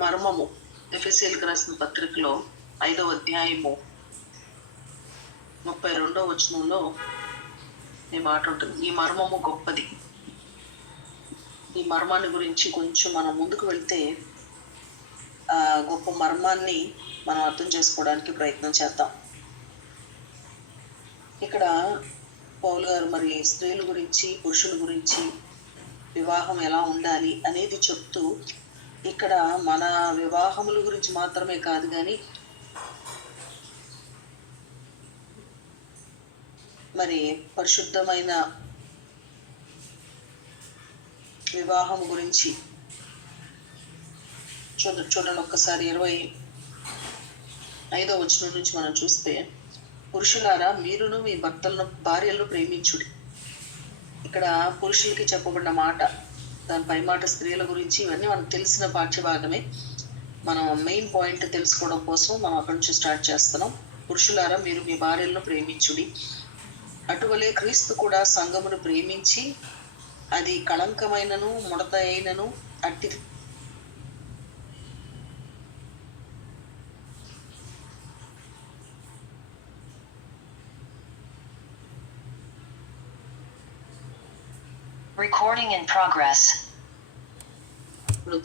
మర్మము ఎఫెసీయులకు రాసిన పత్రికలో 5వ అధ్యాయము 32వ వచనంలో ఈ మాట ఉంటుంది. ఈ మర్మము గొప్పది. ఈ మర్మాన్ని గురించి కొంచెం మనం ముందుకు వెళ్తే గొప్ప మర్మాన్ని మనం అర్థం చేసుకోవడానికి ప్రయత్నం చేద్దాం. ఇక్కడ పౌలు గారు మరి స్త్రీల గురించి, పురుషుల గురించి, వివాహం ఎలా ఉండాలి అనేది చెప్తూ ఇక్కడ మన వివాహముల గురించి మాత్రమే కాదు కానీ మరి పరిశుద్ధమైన వివాహం గురించి చూడండి. ఒక్కసారి 25వ వచనం నుంచి మనం చూస్తే, పురుషులారా మీరును మీ భార్యలను ప్రేమించుడి. ఇక్కడ పురుషులకి చెప్పబడిన మాట, దాని పై మాట స్త్రీల గురించి, ఇవన్నీ మనకు తెలిసిన పాఠ్యభాగమే. మనం మెయిన్ పాయింట్ తెలుసుకోవడం కోసం మనం అక్కడి నుంచి స్టార్ట్ చేస్తున్నాం. పురుషులారా మీరు మీ భార్యలను ప్రేమించుడి, అటువలే క్రీస్తు కూడా సంఘమును ప్రేమించి అది కళంకమైనను ముడత అయినను అట్టి Recording in progress.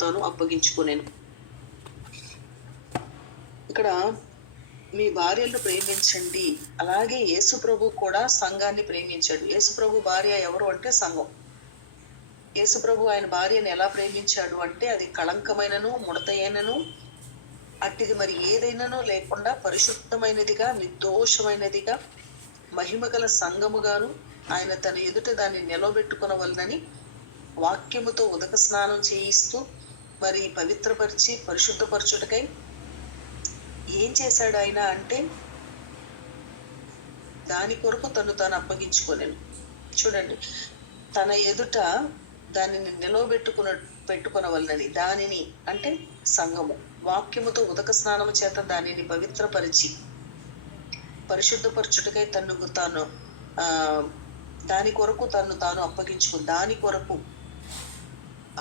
తాను అప్పగించుకోలేను. ఇక్కడ మీ భార్యలను ప్రేమించండి, అలాగే యేసు ప్రభు కూడా సంఘాన్ని ప్రేమించాడు. యేసు ప్రభు భార్య ఎవరు అంటే సంఘం. యేసు ప్రభు ఆయన భార్యను ఎలా ప్రేమించాడు అంటే అది కళంకమైనను ముడతైనను అట్టిది మరి ఏదైనానో లేకుండా పరిశుద్ధమైనదిగా, నిర్దోషమైనదిగా, మహిమగల సంఘముగాను ఆయన తన ఎదుట దాన్ని నిలబెట్టుకునవలనని వాక్యముతో ఉదక స్నానం చేయిస్తూ మరి పవిత్రపరిచి పరిశుద్ధపరచుటకై ఏం చేశాడు ఆయన అంటే దాని కొరకు తను తాను అప్పగించుకోలేను. చూడండి, తన ఎదుట దానిని పెట్టుకునవలనని, దానిని అంటే సంఘము వాక్యముతో ఉదక స్నానము చేత దానిని పవిత్రపరిచి పరిశుద్ధపరచుటకై తనకు తాను దాని కొరకు తను తాను అప్పగించుకుని, దాని కొరకు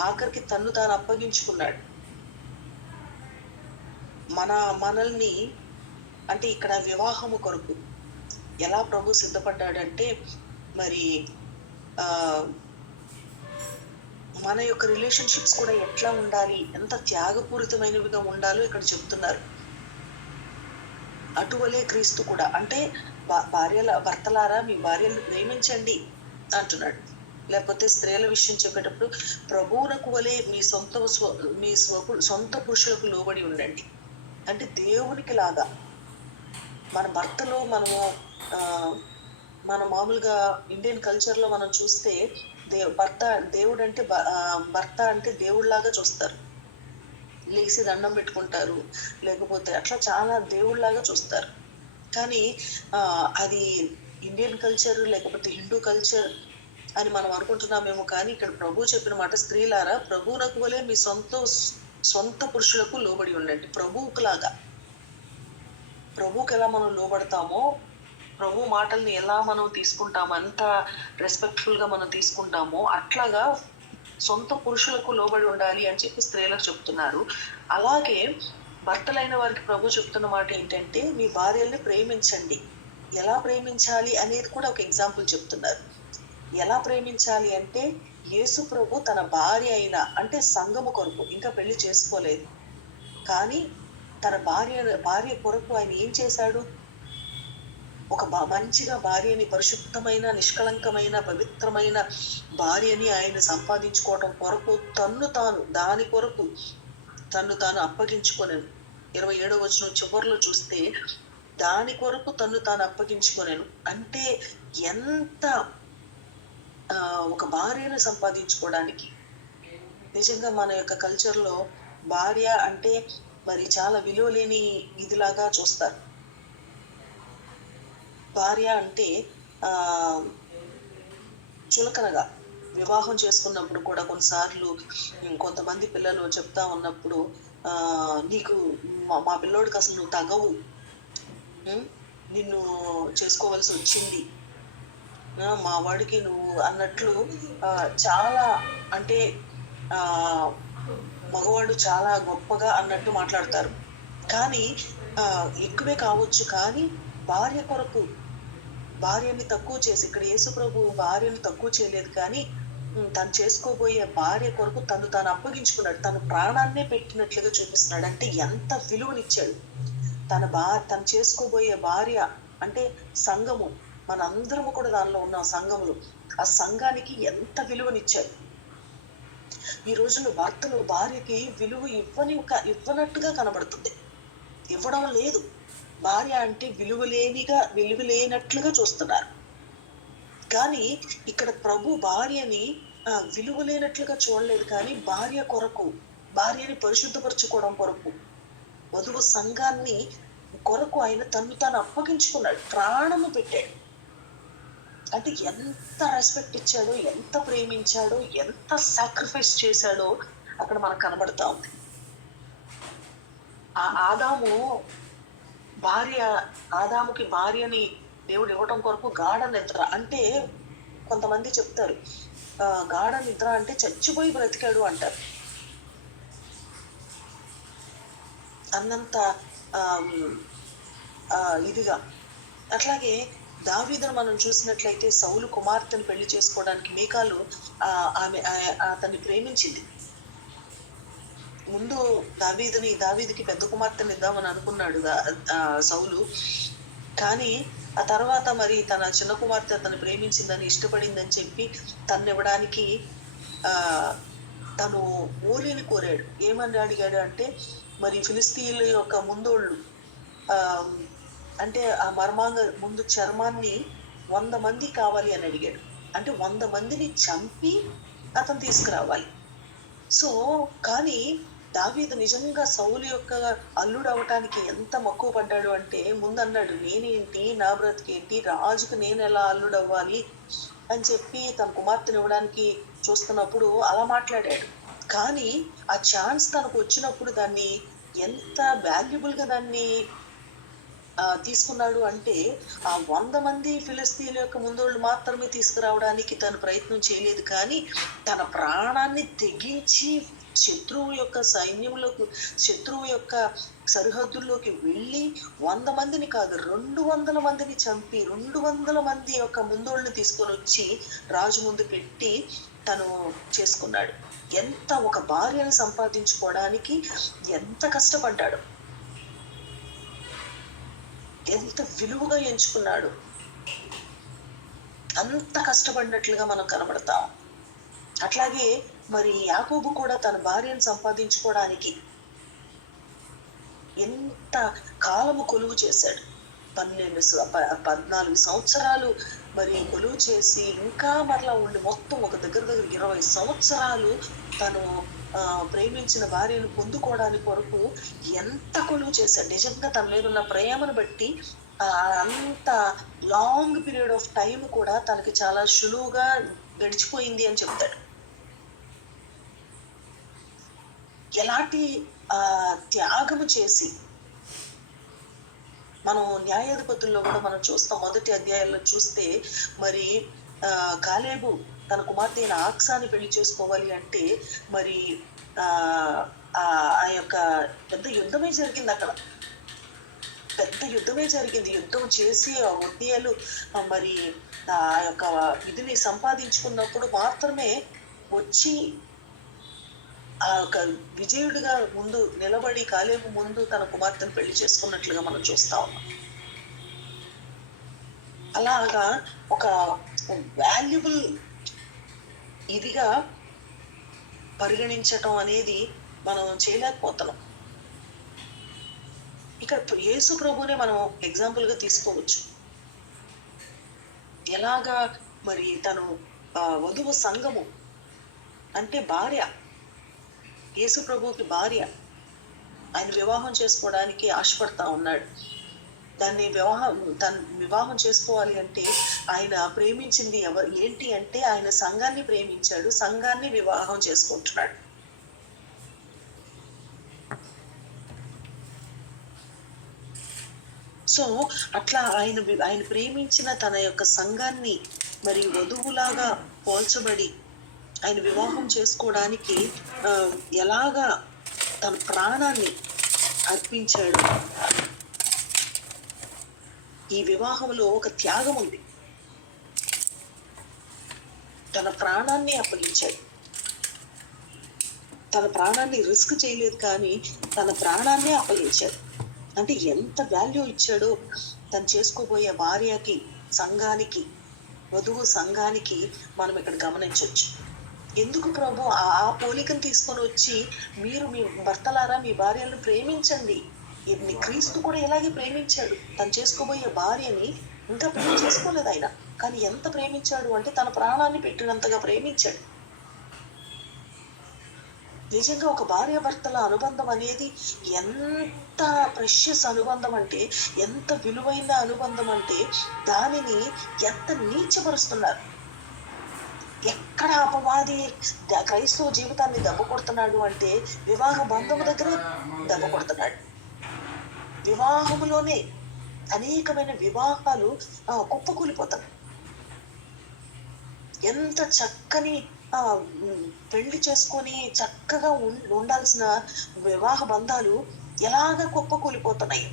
ఆఖరికి తన్ను తాను అప్పగించుకున్నాడు. మనల్ని అంటే ఇక్కడ వివాహము కొరకు ఎలా ప్రభు సిద్ధపడ్డాడంటే మరి మన యొక్క రిలేషన్షిప్స్ కూడా ఎట్లా ఉండాలి, ఎంత త్యాగపూరితమైనవిగా ఉండాలో ఇక్కడ చెప్తున్నారు. అటువలే క్రీస్తు కూడా అంటే భర్తలారా మీ భార్యలను ప్రేమించండి అంటున్నాడు. లేకపోతే స్త్రీల విషయం చెప్పేటప్పుడు ప్రభువునకు వలె మీ సొంత పురుషులకు లోబడి ఉండండి. అంటే దేవునికి లాగా మన భర్తలో మన మామూలుగా ఇండియన్ కల్చర్లో మనం చూస్తే దేవుడు అంటే భర్త అంటే దేవుడిలాగా చూస్తారు. లేచి దండం పెట్టుకుంటారు, లేకపోతే అట్లా చాలా దేవుడిలాగా చూస్తారు. కానీ అది ఇండియన్ కల్చర్ లేకపోతే హిందూ కల్చర్ అని మనం అనుకుంటున్నామేమో. కానీ ఇక్కడ ప్రభు చెప్పిన మాట, స్త్రీలారా ప్రభువునకు వలె మీ సొంత పురుషులకు లోబడి ఉండండి. ప్రభువుకు లాగా, ప్రభువుకి ఎలా మనం లోబడతామో, ప్రభు మాటల్ని ఎలా మనం తీసుకుంటామో, ఎంత రెస్పెక్ట్ఫుల్ గా మనం తీసుకుంటామో అట్లాగా సొంత పురుషులకు లోబడి ఉండాలి అని చెప్పి స్త్రీలకు చెప్తున్నారు. అలాగే భర్తలైన వారికి ప్రభు చెప్తున్న మాట ఏంటంటే మీ భార్యల్ని ప్రేమించండి. ఎలా ప్రేమించాలి అనేది కూడా ఒక ఎగ్జాంపుల్ చెప్తున్నారు. ఎలా ప్రేమించాలి అంటే యేసు ప్రభు తన భార్య అయిన అంటే సంఘము కొరకు, ఇంకా పెళ్లి చేసుకోలేదు కానీ తన భార్య కొరకు ఆయన ఏం చేశాడు? ఒక మంచిగా భార్యని, పరిశుద్ధమైన, నిష్కళంకమైన, పవిత్రమైన భార్యని ఆయన సంపాదించుకోవటం కొరకు దాని కొరకు తన్ను తాను అప్పగించుకోలేను. 27వ వచనం చివరిలో చూస్తే దాని కొరకు తన్ను తాను అప్పగించుకోలేను అంటే ఎంత ఒక భార్యను సంపాదించుకోవడానికి. నిజంగా మన యొక్క కల్చర్లో భార్య అంటే మరి చాలా విలువ లేని ఇదిలాగా చూస్తారు. భార్య అంటే చులకనగా వివాహం చేసుకున్నప్పుడు కూడా కొన్నిసార్లు కొంతమంది పిల్లలు చెప్తా ఉన్నప్పుడు నీకు మా పిల్లోడికి అసలు నువ్వు తగవు, నిన్ను చేసుకోవాల్సి వచ్చింది, మా వాడికి నువ్వు అన్నట్లు చాలా అంటే మగవాడు చాలా గొప్పగా అన్నట్టు మాట్లాడతారు. కానీ ఎక్కువే కావచ్చు. కానీ భార్య కొరకు భార్యని తక్కువ చేసి, ఇక్కడ యేసు ప్రభు భార్యను తక్కువ చేయలేదు కానీ తను చేసుకోబోయే భార్య కొరకు తాను అప్పగించుకున్నాడు. తన ప్రాణాన్నే పెట్టినట్లుగా చూపిస్తున్నాడు. అంటే ఎంత విలువనిచ్చాడు. తను చేసుకోబోయే భార్య అంటే సంఘము, మనందరము కూడా దానిలో ఉన్నాం సంఘములు. ఆ సంఘానికి ఎంత విలువనిచ్చాడు. ఈ రోజుల్లో భర్తలు భార్యకి విలువ ఇవ్వనట్టుగా కనబడుతుంది. ఇవ్వడం లేదు. భార్య అంటే విలువలేనట్లుగా చూస్తున్నారు. కానీ ఇక్కడ ప్రభు భార్యని విలువలేనట్లుగా చూడలేదు. కానీ భార్య కొరకు, భార్యని పరిశుద్ధపరచుకోవడం కొరకు, వధువు సంఘాన్ని కొరకు ఆయన తాను అప్పగించుకున్నాడు. ప్రాణము పెట్టాడు. అంటే ఎంత రెస్పెక్ట్ ఇచ్చాడో, ఎంత ప్రేమించాడో, ఎంత సాక్రిఫైస్ చేశాడో అక్కడ మనకు కనబడతా ఉంది. ఆదాముకి భార్యని దేవుడు ఇవ్వటం కొరకు గాఢ నిద్ర అంటే, కొంతమంది చెప్తారు గాఢ నిద్ర అంటే చచ్చిపోయి బ్రతికాడు అంటారు. అన్నంత ఇదిగా. అట్లాగే దావీదును మనం చూసినట్లయితే సౌలు కుమార్తెను పెళ్లి చేసుకోవడానికి మీకాలు అతన్ని ప్రేమించింది. ముందు దావీదుకి పెద్ద కుమార్తెను ఇద్దామని అనుకున్నాడు సౌలు. కానీ ఆ తర్వాత మరి తన చిన్న కుమార్తె అతన్ని ప్రేమించిందని, ఇష్టపడిందని చెప్పి తను ఇవ్వడానికి తను ఊరిని కోరాడు. ఏమని అడిగాడు అంటే, మరి ఫిలిస్తీన్ల యొక్క ముందోళ్ళు అంటే ఆ మర్మాంగ ముందు చర్మాన్ని 100 మంది కావాలి అని అడిగాడు. అంటే 100 మందిని చంపి అతను తీసుకురావాలి. సో కానీ దావీదు నిజంగా సౌలు యొక్క అల్లుడు అవటానికి ఎంత మక్కువ పడ్డాడు అంటే, ముందు అన్నాడు నేనేంటి, నా బ్రతికేంటి, రాజుకు నేను ఎలా అల్లుడు అవ్వాలి అని చెప్పి తన కుమార్తెను ఇవ్వడానికి చూస్తున్నప్పుడు అలా మాట్లాడాడు. కానీ ఆ ఛాన్స్ తనకు వచ్చినప్పుడు దాన్ని ఎంత వాల్యుబుల్ గా దాన్ని తీసుకున్నాడు అంటే, ఆ 100 మంది ఫిలిస్తీన్ల యొక్క ముందోళ్ళు మాత్రమే తీసుకురావడానికి తను ప్రయత్నం చేయలేదు. కానీ తన ప్రాణాన్ని తెగించి శత్రువు యొక్క సైన్యంలోకి, శత్రువు యొక్క సరిహద్దుల్లోకి వెళ్ళి 100 మందిని కాదు 200 మందిని చంపి 200 మంది యొక్క ముందోళ్ళని తీసుకొని వచ్చి రాజు ముందు పెట్టి తను చేసుకున్నాడు. ఎంత ఒక భార్యను సంపాదించుకోవడానికి ఎంత కష్టపడ్డాడు, ఎంత విలువగా ఎంచుకున్నాడు. అంత కష్టపడినట్లుగా మనం కనబడతాం. అట్లాగే మరి యాకోబు కూడా తన భార్యను సంపాదించుకోవడానికి ఎంత కాలము కొలువు చేశాడు. 14 సంవత్సరాలు మరి కొలువు చేసి ఇంకా మరలా ఉండి మొత్తం ఒక దగ్గర 20 సంవత్సరాలు తను ప్రేమించిన భార్యను పొందుకోవడానికి కొరకు ఎంత కొలువు చేశాడు. నిజంగా తన మీద ఉన్న ప్రేమను బట్టి అంత లాంగ్ పీరియడ్ ఆఫ్ టైం కూడా తనకి చాలా సులువుగా గడిచిపోయింది అని చెప్తాడు. ఎలాంటి త్యాగము చేసి, మనం న్యాయాధిపతుల్లో కూడా మనం చూస్తాం. మొదటి అధ్యాయంలో చూస్తే మరి కాలేబు తన కుమార్తె అయిన ఆక్సాని పెళ్లి చేసుకోవాలి అంటే మరి ఆ యొక్క పెద్ద యుద్ధమే జరిగింది. అక్కడ పెద్ద యుద్ధమే జరిగింది. యుద్ధం చేసి ఆ ఒత్తియాలు మరి ఆ యొక్క ఇదిని సంపాదించుకున్నప్పుడు మాత్రమే వచ్చి ఆ యొక్క విజయుడిగా ముందు నిలబడి కాలేబు ముందు తన కుమార్తెను పెళ్లి చేసుకున్నట్లుగా మనం చూస్తా ఉన్నాం. అలాగా ఒక వాల్యుబుల్ ఇదిగా పరిగణించటం అనేది మనం చేయలేకపోతున్నాం. ఇక్కడ యేసు ప్రభునే మనం ఎగ్జాంపుల్ గా తీసుకోవచ్చు. ఎలాగా మరి తను వధువు సంఘము అంటే భార్య, యేసు ప్రభుకి భార్య, ఆయన వివాహం చేసుకోవడానికి ఆశపడతా ఉన్నాడు. తను వివాహం చేసుకోవాలి అంటే ఆయన ప్రేమించింది ఏంటి అంటే ఆయన సంఘాన్ని ప్రేమించాడు, సంఘాన్ని వివాహం చేసుకుంటున్నాడు. సో అట్లా ఆయన ప్రేమించిన తన యొక్క సంఘాన్ని మరి వధువులాగా పోల్చబడి ఆయన వివాహం చేసుకోవడానికి ఎలాగా తన ప్రాణాన్ని అర్పించాడు. ఈ వివాహంలో ఒక త్యాగం ఉంది. తన ప్రాణాన్ని అప్పగించాడు. తన ప్రాణాన్ని రిస్క్ చేయలేదు, కానీ తన ప్రాణాన్నే అప్పగించాడు. అంటే ఎంత వాల్యూ ఇచ్చాడో తను చేసుకోబోయే భార్యకి, సంఘానికి, వధువు సంఘానికి మనం ఇక్కడ గమనించవచ్చు. ఎందుకు ప్రభు ఆ పోలికను తీసుకొని వచ్చి, మీరు మీ భర్తలారా మీ భార్యలను ప్రేమించండి. క్రీస్తు కూడా ఇలాగే ప్రేమించాడు. తను చేసుకోబోయే భార్యని ఇంకా పెళ్లి చేసుకోలేదు ఆయన, కానీ ఎంత ప్రేమించాడు అంటే తన ప్రాణాన్ని పెట్టినంతగా ప్రేమించాడు. నిజంగా ఒక భార్యాభర్తల అనుబంధం అనేది ఎంత ప్రెషియస్ అనుబంధం అంటే, ఎంత విలువైన అనుబంధం అంటే, దానిని ఎంత నీచపరుస్తున్నారు. ఎక్కడ అపవాది క్రైస్తవ జీవితాన్ని దెబ్బ కొడుతున్నాడు అంటే వివాహ బంధము దగ్గర దెబ్బ కొడుతున్నాడు. వివాహములోనే అనేకమైన వివాహాలు కుప్పకూలిపోతాయి. ఎంత చక్కని పెళ్లి చేసుకొని చక్కగా ఉండాల్సిన వివాహ బంధాలు ఎలాగ కుప్పకూలిపోతున్నాయి.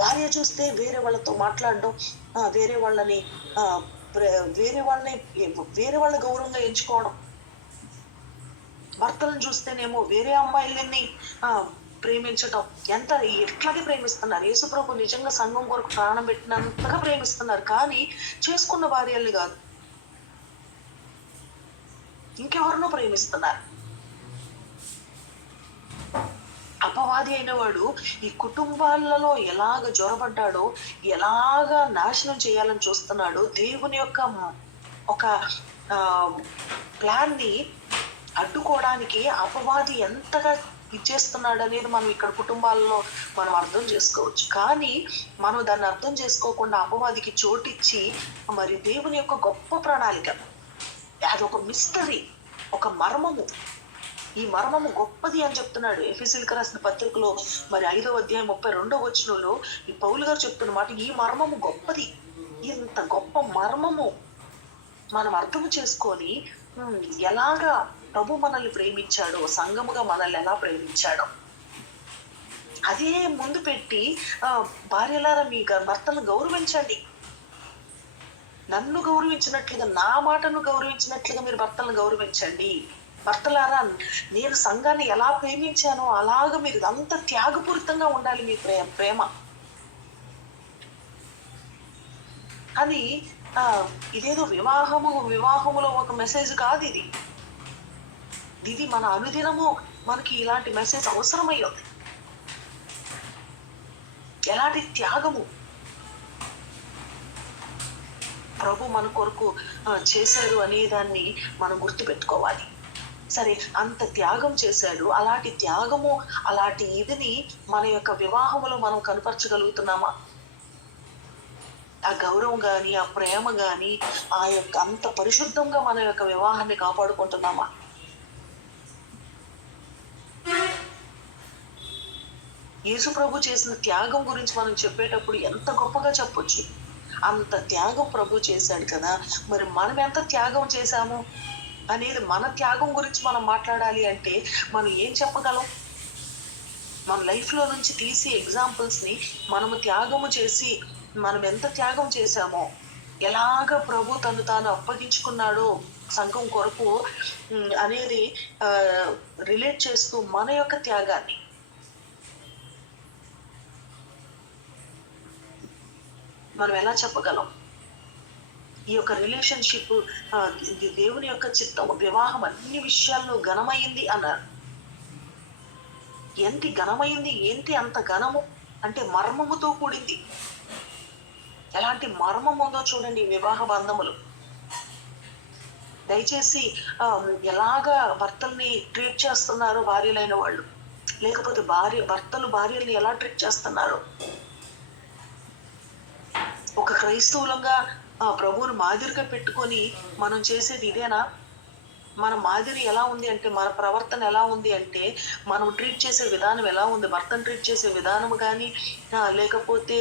భార్య చూస్తే వేరే వాళ్ళతో మాట్లాడడం, వేరే వాళ్ళ గౌరవంగా ఎంచుకోవడం, భర్తలను చూస్తేనేమో వేరే అమ్మాయిలని ప్రేమించటం. ఎట్లాగే ప్రేమిస్తున్నారు. యేసుప్రభు నిజంగా సంఘం కొరకు ప్రాణం పెట్టినంతగా ప్రేమిస్తున్నారు, కానీ చేసుకున్న భార్యల్ని కాదు, ఇంకెవరినో ప్రేమిస్తున్నారు. అపవాది అయిన వాడు ఈ కుటుంబాలలో ఎలాగ జ్వరపడ్డాడో, ఎలాగ నాశనం చేయాలని చూస్తున్నాడో, దేవుని యొక్క ఒక ప్లాన్ ని అడ్డుకోవడానికి అపవాది ఎంతగా ఇచ్చేస్తున్నాడు అనేది మనం ఇక్కడ కుటుంబాలలో మనం అర్థం చేసుకోవచ్చు. కానీ మనం దాన్ని అర్థం చేసుకోకుండా అపవాదికి చోటిచ్చి, మరి దేవుని యొక్క గొప్ప ప్రణాళిక, అదొక మిస్టరీ, ఒక మర్మము. ఈ మర్మము గొప్పది అని చెప్తున్నాడు ఎఫెసీయులకు రాసిన పత్రికలో మరి 5వ అధ్యాయం 32వ వచనంలో ఈ పౌలు గారు చెప్తున్న మాట. ఈ మర్మము గొప్పది. ఇంత గొప్ప మర్మము మనం అర్థం చేసుకొని ఎలాగా ప్రభు మనల్ని ప్రేమించాడో, సంఘముగా మనల్ని ఎలా ప్రేమించాడో అదే ముందు పెట్టి, భార్యలారా మీ భర్తలను గౌరవించండి, నన్ను గౌరవించినట్లుగా, నా మాటను గౌరవించినట్లుగా మీరు భర్తలను గౌరవించండి. భర్తలారా నేను సంఘాన్ని ఎలా ప్రేమించానో అలాగ మీరు అంత త్యాగపూరితంగా ఉండాలి మీ ప్రేమ. కానీ ఇదేదో వివాహములో ఒక మెసేజ్ కాదు ఇది. ఇది మన అనుదినము మనకి ఇలాంటి మెసేజ్ అవసరమయ్యింది. ఎలాంటి త్యాగము ప్రభు మన కొరకు చేశారు అనే దాన్ని మనం గుర్తుపెట్టుకోవాలి. సరే, అంత త్యాగం చేశాడు. అలాంటి త్యాగము, అలాంటి ఇదిని మన యొక్క వివాహములో మనం కనపరచగలుగుతున్నామా? ఆ గౌరవం గాని, ఆ ప్రేమ గాని, ఆ యొక్క అంత పరిశుద్ధంగా మన యొక్క వివాహాన్ని కాపాడుకుంటున్నామా? యేసు ప్రభు చేసిన త్యాగం గురించి మనం చెప్పేటప్పుడు ఎంత గొప్పగా చెప్పొచ్చు. అంత త్యాగం ప్రభు చేశాడు కదా, మరి మనం ఎంత త్యాగం చేశాము అనేది, మన త్యాగం గురించి మనం మాట్లాడాలి అంటే మనం ఏం చెప్పగలం? మన లైఫ్ లో నుంచి తీసి ఎగ్జాంపుల్స్ ని మనము త్యాగము చేసి మనం ఎంత త్యాగం చేశామో, ఎలాగ ప్రభు తను తాను అప్పగించుకున్నాడో సంఘం కొరకు అనేది రిలేట్ చేస్తూ మన యొక్క త్యాగాన్ని మనం ఎలా చెప్పగలం? ఈ యొక్క రిలేషన్షిప్ దేవుని యొక్క చిత్తం, వివాహం అన్ని విషయాల్లో ఘనమైంది అన్నారు. ఏంటి ఘనమైంది? ఏంటి అంత ఘనము అంటే మర్మముతో కూడింది. ఎలాంటి మర్మం ఉందో చూడండి వివాహ బంధములు. దయచేసి ఎలాగా భర్తల్ని ట్రీట్ చేస్తున్నారు భార్యలైన వాళ్ళు, లేకపోతే భర్తలు భార్యల్ని ఎలా ట్రీట్ చేస్తున్నారు, ఒక క్రైస్తవులంగా ప్రభువుని మాదిరిగా పెట్టుకొని మనం చేసేది ఇదేనా? మన మాదిరి ఎలా ఉంది అంటే, మన ప్రవర్తన ఎలా ఉంది అంటే, మనం ట్రీట్ చేసే విధానం ఎలా ఉంది, భర్తను ట్రీట్ చేసే విధానం కానీ, లేకపోతే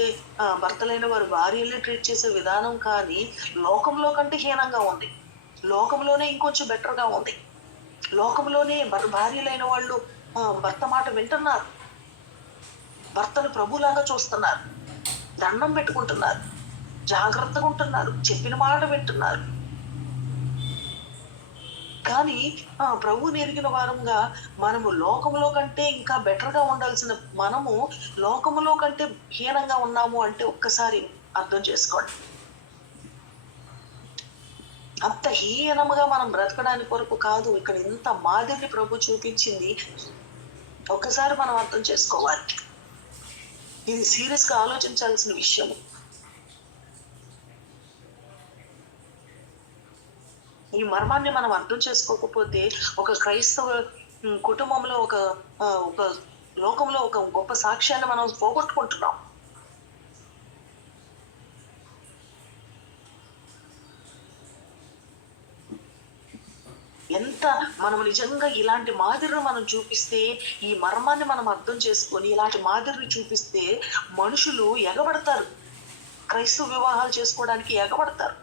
భర్తలైన వారు భార్యల్ని ట్రీట్ చేసే విధానం కానీ లోకంలో కంటే హీనంగా ఉంది. లోకంలోనే ఇంకొంచెం బెటర్గా ఉంది. లోకంలోనే భార్యలైన వాళ్ళు భర్త మాట వింటున్నారు, భర్తను ప్రభులాగా చూస్తున్నారు, దండం పెట్టుకుంటున్నారు, జాగ్రత్తగా ఉంటున్నారు, చెప్పిన మాట వింటున్నారు. కానీ ప్రభువుని ఎరిగిన వారంగా మనము లోకములో కంటే ఇంకా బెటర్గా ఉండాల్సిన మనము లోకములో కంటే హీనంగా ఉన్నాము అంటే ఒక్కసారి అర్థం చేసుకోండి. అంత హీనముగా మనం బ్రతకడానికి కొరకు కాదు ఇక్కడ ఇంత మాదిరిని ప్రభు చూపించింది. ఒక్కసారి మనం అర్థం చేసుకోవాలి. ఇది సీరియస్ గా ఆలోచించాల్సిన విషయం. ఈ మర్మాన్ని మనం అర్థం చేసుకోకపోతే ఒక క్రైస్తవ కుటుంబంలో ఒక లోకంలో ఒక గొప్ప సాక్ష్యాన్ని మనం పోగొట్టుకుంటున్నాం. ఎంత మనం నిజంగా ఇలాంటి మాదిరిని మనం చూపిస్తే, ఈ మర్మాన్ని మనం అర్థం చేసుకొని ఇలాంటి మాదిరిని చూపిస్తే మనుషులు ఎగబడతారు, క్రైస్తవ వివాహాలు చేసుకోవడానికి ఎగబడతారు.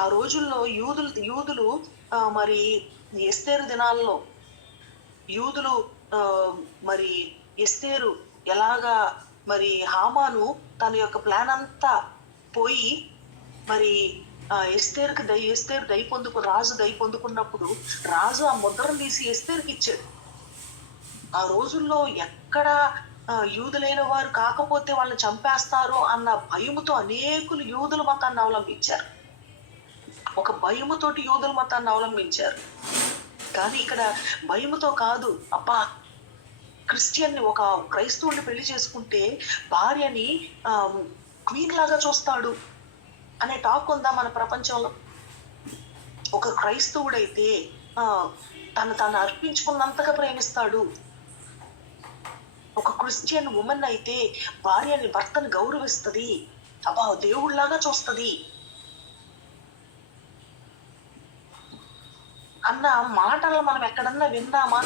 ఆ రోజుల్లో యూదులు మరి ఎస్తేరు దినాల్లో యూదులు మరి ఎస్తేరు ఎలాగా మరి హామాను తన యొక్క ప్లాన్ అంతా పోయి మరి ఎస్తేరు రాజు దయ పొందుకున్నప్పుడు రాజు ఆ ముద్రను తీసి ఎస్తేరుకి ఇచ్చాడు. ఆ రోజుల్లో ఎక్కడ యూదులైన వారు కాకపోతే వాళ్ళని చంపేస్తారు అన్న భయముతో అనేకులు యూదుల మతాన్ని అవలంబించారు. ఒక భయముతోటి యూదుల మతాన్ని అవలంబించారు. కానీ ఇక్కడ భయముతో కాదు, అబ్బా క్రిస్టియన్ని ఒక క్రైస్తవుని పెళ్లి చేసుకుంటే భార్యని క్వీన్ లాగా చూస్తాడు అనే టాక్ ఉందా మన ప్రపంచంలో? ఒక క్రైస్తవుడైతే తను అర్పించుకున్నంతగా ప్రేమిస్తాడు. ఒక క్రిస్టియన్ ఉమెన్ అయితే భార్యని భర్తను గౌరవిస్తుంది, అబ్బా దేవుళ్లాగా చూస్తుంది అన్న మాటలు మనం ఎక్కడన్నా విందామా?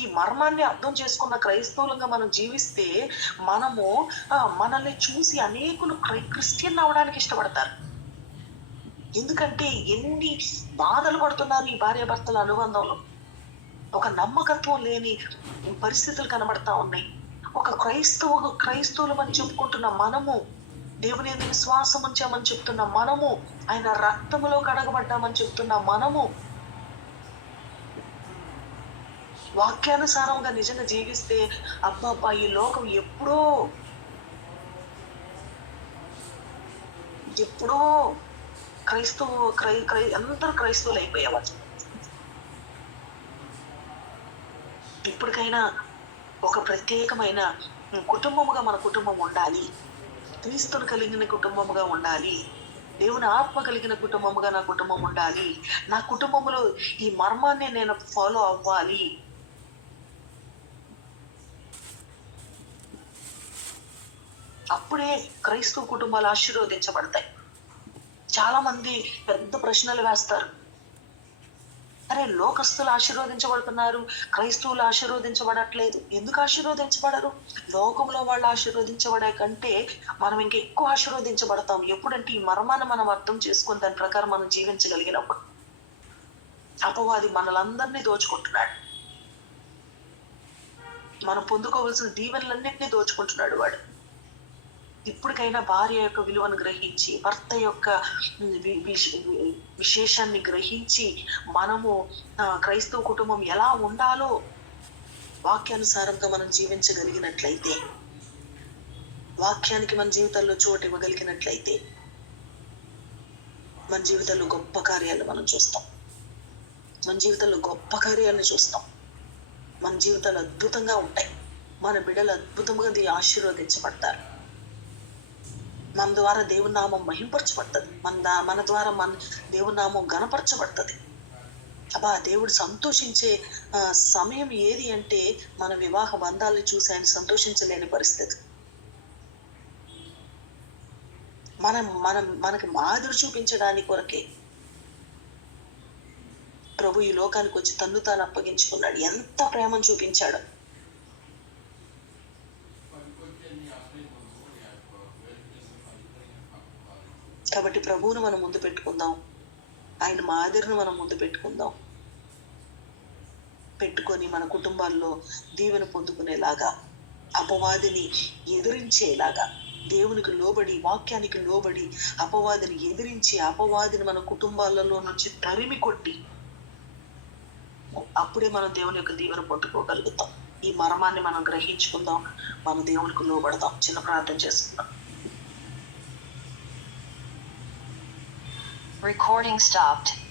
ఈ మర్మాన్ని అర్థం చేసుకున్న క్రైస్తవులుగా మనం జీవిస్తే మనము మనల్ని చూసి అనేకులు క్రిస్టియన్ అవడానికి ఇష్టపడతారు. ఎందుకంటే ఎన్ని బాధలు పడుతున్నారు ఈ భార్యాభర్తల అనుబంధంలో. ఒక నమ్మకత్వం లేని పరిస్థితులు కనబడతా ఉన్నాయి. ఒక క్రైస్తవులు అని చెప్పుకుంటున్న మనము, దేవుని యందు విశ్వాసం ఉంచామని చెప్తున్న మనము, ఆయన రక్తములో కడగబడ్డామని చెప్తున్న మనము వాక్యానుసారంగా నిజంగా జీవిస్తే అబ్బా ఈ లోకం ఎప్పుడో అందరూ క్రైస్తవులు అయిపోయేవాళ్ళు. ఇప్పటికైనా ఒక ప్రత్యేకమైన కుటుంబముగా మన కుటుంబం ఉండాలి, క్రీస్తును కలిగిన కుటుంబముగా ఉండాలి, దేవుని ఆత్మ కలిగిన కుటుంబముగా నా కుటుంబం ఉండాలి, నా కుటుంబంలో ఈ మర్మాన్ని నేను ఫాలో అవ్వాలి. అప్పుడే క్రైస్తవ కుటుంబాలు ఆశీర్వదించబడతాయి. చాలా మంది పెద్ద ప్రశ్నలు వేస్తారు, అరే లోకస్తులు ఆశీర్వదించబడుతున్నారు, క్రైస్తవులు ఆశీర్వదించబడట్లేదు. ఎందుకు ఆశీర్వదించబడరు? లోకంలో వాళ్ళు ఆశీర్వదించబడే కంటే మనం ఇంకా ఎక్కువ ఆశీర్వదించబడతాం. ఎప్పుడంటే ఈ మర్మాన్ని మనం అర్థం చేసుకుని దాని ప్రకారం మనం జీవించగలిగినప్పుడు. అపవాది మనలందరినీ దోచుకుంటున్నాడు, మనం పొందుకోవాల్సిన దీవెనలన్నింటినీ దోచుకుంటున్నాడు వాడు. ఇప్పటికైనా భార్య యొక్క విలువను గ్రహించి, భర్త యొక్క విశేషాన్ని గ్రహించి మనము క్రైస్తవ కుటుంబం ఎలా ఉండాలో వాక్యానుసారంగా మనం జీవించగలిగినట్లయితే, వాక్యానికి మన జీవితాల్లో చోటు ఇవ్వగలిగినట్లయితే మన జీవితంలో గొప్ప కార్యాలు మనం చూస్తాం. మన జీవితంలో గొప్ప కార్యాలను చూస్తాం. మన జీవితాలు అద్భుతంగా ఉంటాయి. మన బిడ్డలు అద్భుతంగా ఆశీర్వదించబడతారు. మన ద్వారా దేవుని నామం మహింపరచబడుతుంది. మన ద్వారా మన దేవుని నామం గణపరచబడుతుంది. అబ్బా దేవుడు సంతోషించే సమయం ఏది అంటే మన వివాహ బంధాలను చూసి ఆయన సంతోషించలేని పరిస్థితి. మనకి మాదిరి చూపించడానికి కొరకే ప్రభు ఈ లోకానికి వచ్చి తన్ను తాను అప్పగించుకున్నాడు. ఎంత ప్రేమను చూపించాడు. కాబట్టి ప్రభువును మనం ముందు పెట్టుకుందాం. ఆయన మాదిరిని మనం ముందు పెట్టుకొని మన కుటుంబాల్లో దీవెన పొందుకునేలాగా, అపవాదిని ఎదిరించేలాగా, దేవునికి లోబడి, వాక్యానికి లోబడి అపవాదిని ఎదిరించి, అపవాదిని మన కుటుంబాలలో నుంచి తరిమి కొట్టి, అప్పుడే మనం దేవుని యొక్క దీవెన పొందుకోగలుగుతాం. ఈ మర్మాన్ని మనం గ్రహించుకుందాం, మన దేవునికి లోబడదాం. చిన్న ప్రార్థన చేసుకుందాం. Recording stopped.